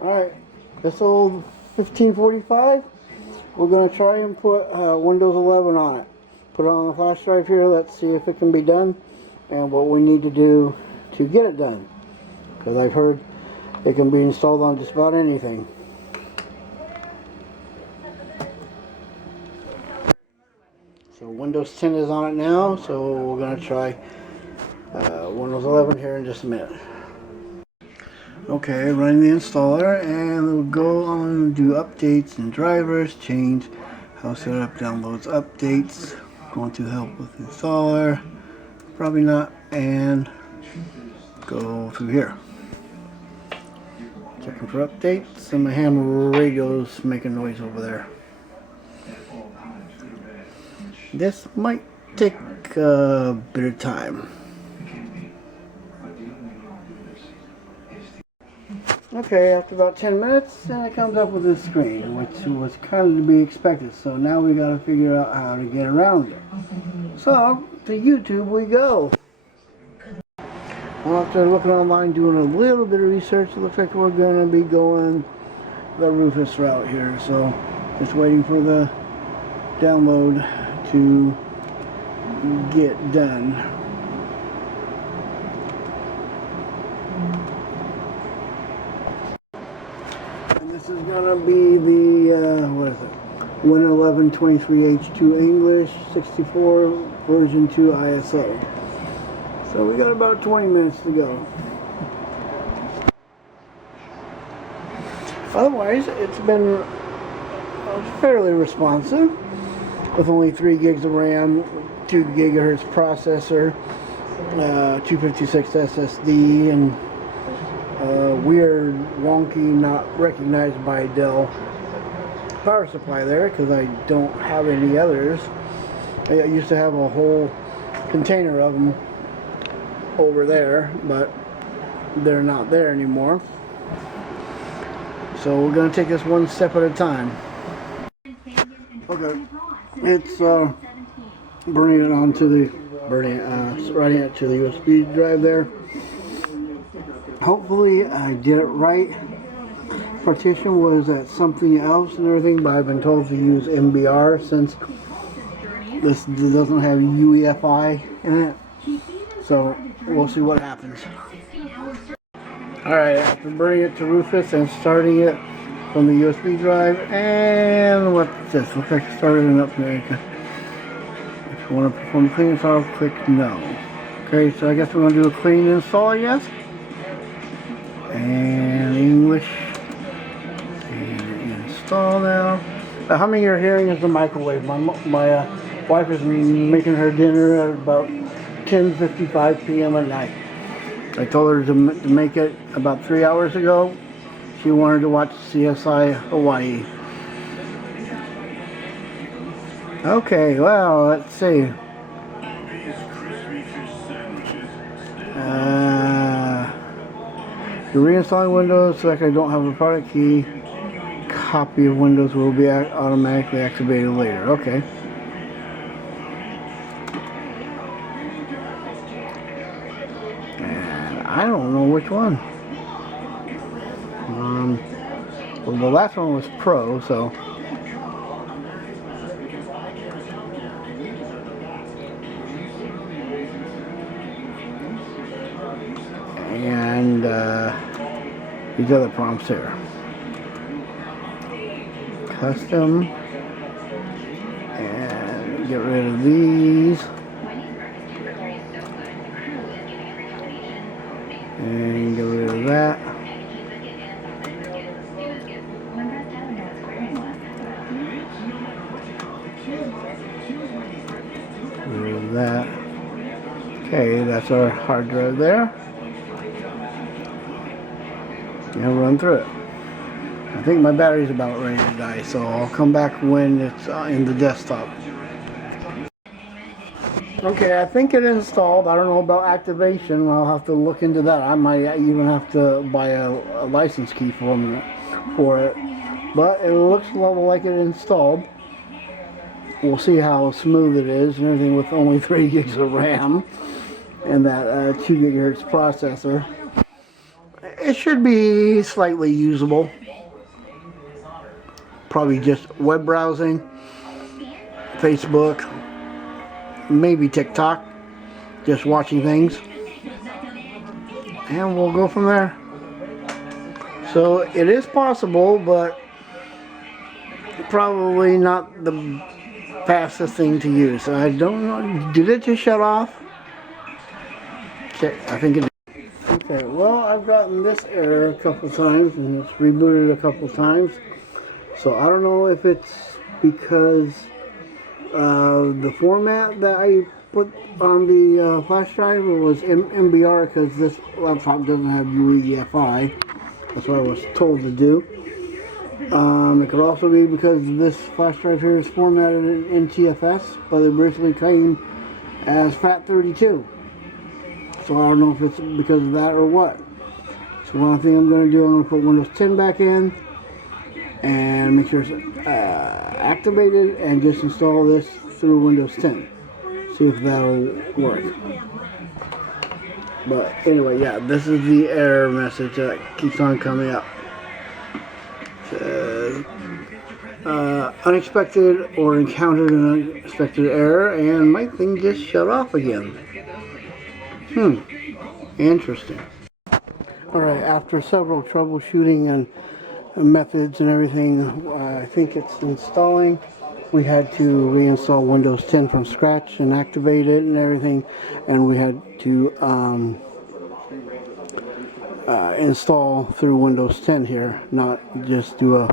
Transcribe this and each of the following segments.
Alright, this old 1545, we're going to try and put Windows 11 on it. Put it on the flash drive here, let's see if it can be done, and what we need to do to get it done. Because I've heard it can be installed on just about anything. So Windows 10 is on it now, so we're going to try Windows 11 here in just a minute. Okay, running the installer, and we'll go on and do updates and drivers, change how setup downloads updates, going to help with installer, probably not, and go through here. Checking for updates, and my ham radio's making noise over there. This might take a bit of time. Okay, after about 10 minutes, and it comes up with this screen, which was kind of to be expected. So now we got to figure out how to get around it. So, to YouTube we go. Well, after looking online, doing a little bit of research, it looks like we're going to be going the Rufus route here. So, just waiting for the download to get done. This is going to be the, what is it? Win 11 23H2 English 64 version 2 ISO. So we got about 20 minutes to go. Otherwise, it's been fairly responsive with only 3 gigs of RAM, 2 gigahertz processor, 256 SSD, and weird, wonky, not recognized by Dell power supply there, because I don't have any others. I used to have a whole container of them over there, but they're not there anymore. So we're going to take this one step at a time. Okay, it's writing it to the USB drive there. Hopefully I did it right. Partition was at something else and everything, but I've been told to use MBR since this doesn't have UEFI in it. So we'll see what happens. Alright, after bringing it to Rufus and starting it from the USB drive, and what's this? Looks like it started an upgrade. If you want to perform clean install, click no. Okay, so I guess we're going to do a clean install, I guess. And English, and install now. The humming you're hearing is the microwave. My wife is making her dinner at about 10:55 p.m. at night. I told her to make it about 3 hours ago. She wanted to watch CSI Hawaii. Okay, well, let's see. To reinstalling Windows, select I don't have a product key. Copy of Windows will be automatically activated later. Okay. And I don't know which one. Well, the last one was Pro, so. And these other prompts here. Custom, and get rid of these, and get rid of that. Get rid of that. Okay, that's our hard drive there. And run through it. I think my battery's about ready to die, so I'll come back when it's in the desktop. Okay, I think it installed. I don't know about activation. I'll have to look into that. I might even have to buy a license key for it. But it looks like it installed. We'll see how smooth it is and everything with only 3 gigs of RAM and that 2 gigahertz processor. It should be slightly usable. Probably just web browsing, Facebook, maybe TikTok, just watching things, and we'll go from there. So it is possible, but probably not the fastest thing to use. I don't know. Did it just shut off? Okay, I think it did. Okay, well, I've gotten this error a couple times, and it's rebooted a couple times. So I don't know if it's because the format that I put on the flash drive was MBR, because this laptop doesn't have UEFI. That's what I was told to do. It could also be because this flash drive here is formatted in NTFS, but it originally came as FAT32. So I don't know if it's because of that or what. So one thing I'm going to do, I'm going to put Windows 10 back in and make sure it's activated, and just install this through Windows 10. See if that'll work. But anyway, yeah, this is the error message that keeps on coming up. Unexpected or encountered an unexpected error, and my thing just shut off again. Interesting. Alright, after several troubleshooting and methods and everything, I think it's installing. We had to reinstall Windows 10 from scratch and activate it and everything, and we had to install through Windows 10 here, not just do a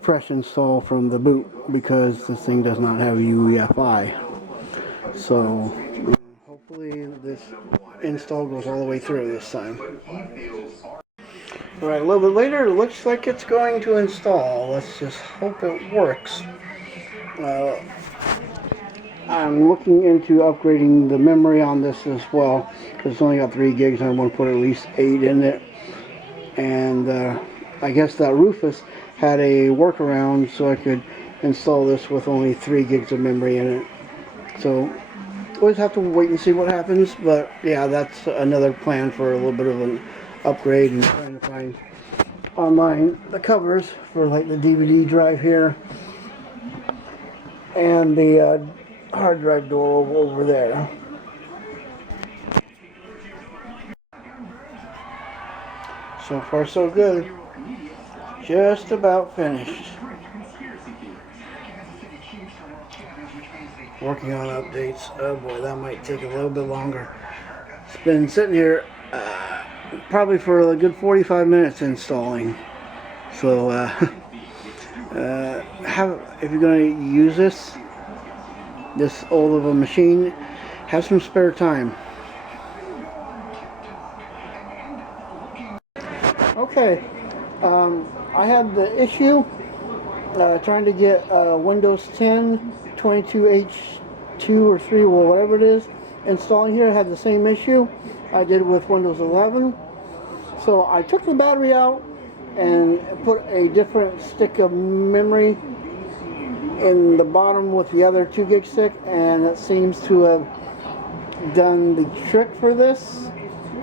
fresh install from the boot, because this thing does not have UEFI. So hopefully this install goes all the way through this time. Alright, a little bit later, it looks like it's going to install. Let's just hope it works. I'm looking into upgrading the memory on this as well, because it's only got 3 gigs and I want to put at least 8 in it. And I guess that Rufus had a workaround so I could install this with only 3 gigs of memory in it. So we'll just have to wait and see what happens, but yeah, that's another plan for a little bit of an upgrade, and trying to find online the covers for like the DVD drive here and the hard drive door over there. So far so good. Just about finished. Working on updates. Oh boy, that might take a little bit longer. It's been sitting here probably for a good 45 minutes installing. So if you're going to use this old of a machine, have some spare time. Okay, I had the issue trying to get Windows 10 22H2 or 3, well, whatever it is, installing here. I had the same issue I did with Windows 11. So I took the battery out and put a different stick of memory in the bottom with the other 2 gig stick, and it seems to have done the trick for this.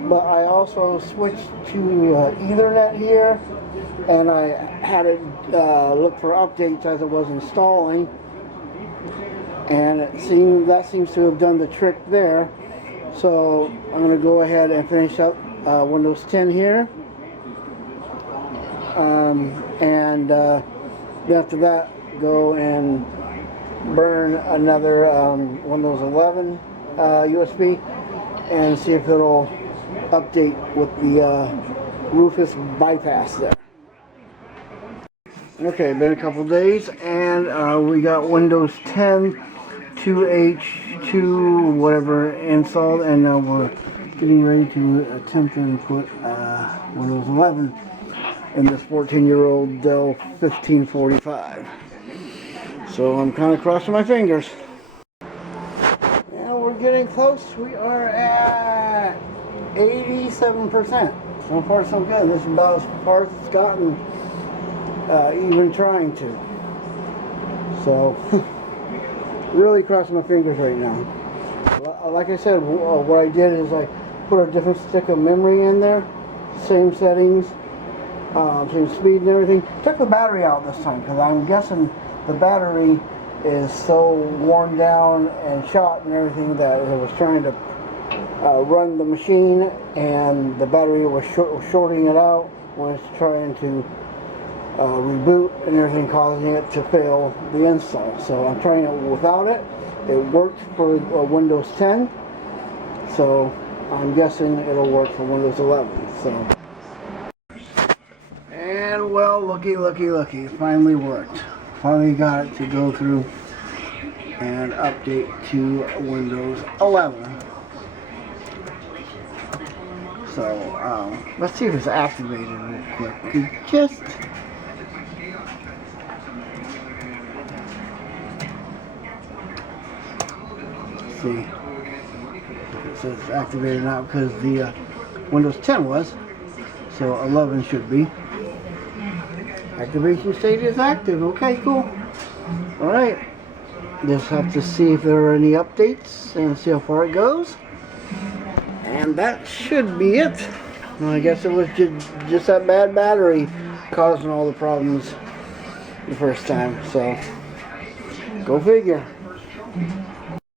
But I also switched to Ethernet here, and I had it look for updates as it was installing, and that seems to have done the trick there. So I'm going to go ahead and finish up Windows 10 here, and after that go and burn another Windows 11 USB and see if it'll update with the Rufus bypass there. Okay, been a couple days, and we got Windows 10 2H2 whatever installed, and now we're getting ready to attempt and put Windows 11 in this 14-year-old Dell 1545. So I'm kind of crossing my fingers. And we're getting close. We are at 87%. So far so good. This is about as far as it's gotten, even trying to. So really crossing my fingers right now. Like I said, what I did is I put a different stick of memory in there same settings, same speed and everything. Took the battery out this time because I'm guessing the battery is so worn down and shot and everything that it was trying to run the machine, and the battery was shorting it out when it's trying to reboot and everything, causing it to fail the install. So I'm trying it without it. It worked for Windows 10, so I'm guessing it'll work for Windows 11. So, and well, looky, it finally worked. Finally got it to go through and update to Windows 11. So let's see if it's activated real quick. Just see if it says it's activated now, because the Windows 10 was, so 11 should be. Activation state is active. Okay, cool. Alright, just have to see if there are any updates and see how far it goes, and that should be it. Well, I guess it was just that bad battery causing all the problems the first time, so go figure.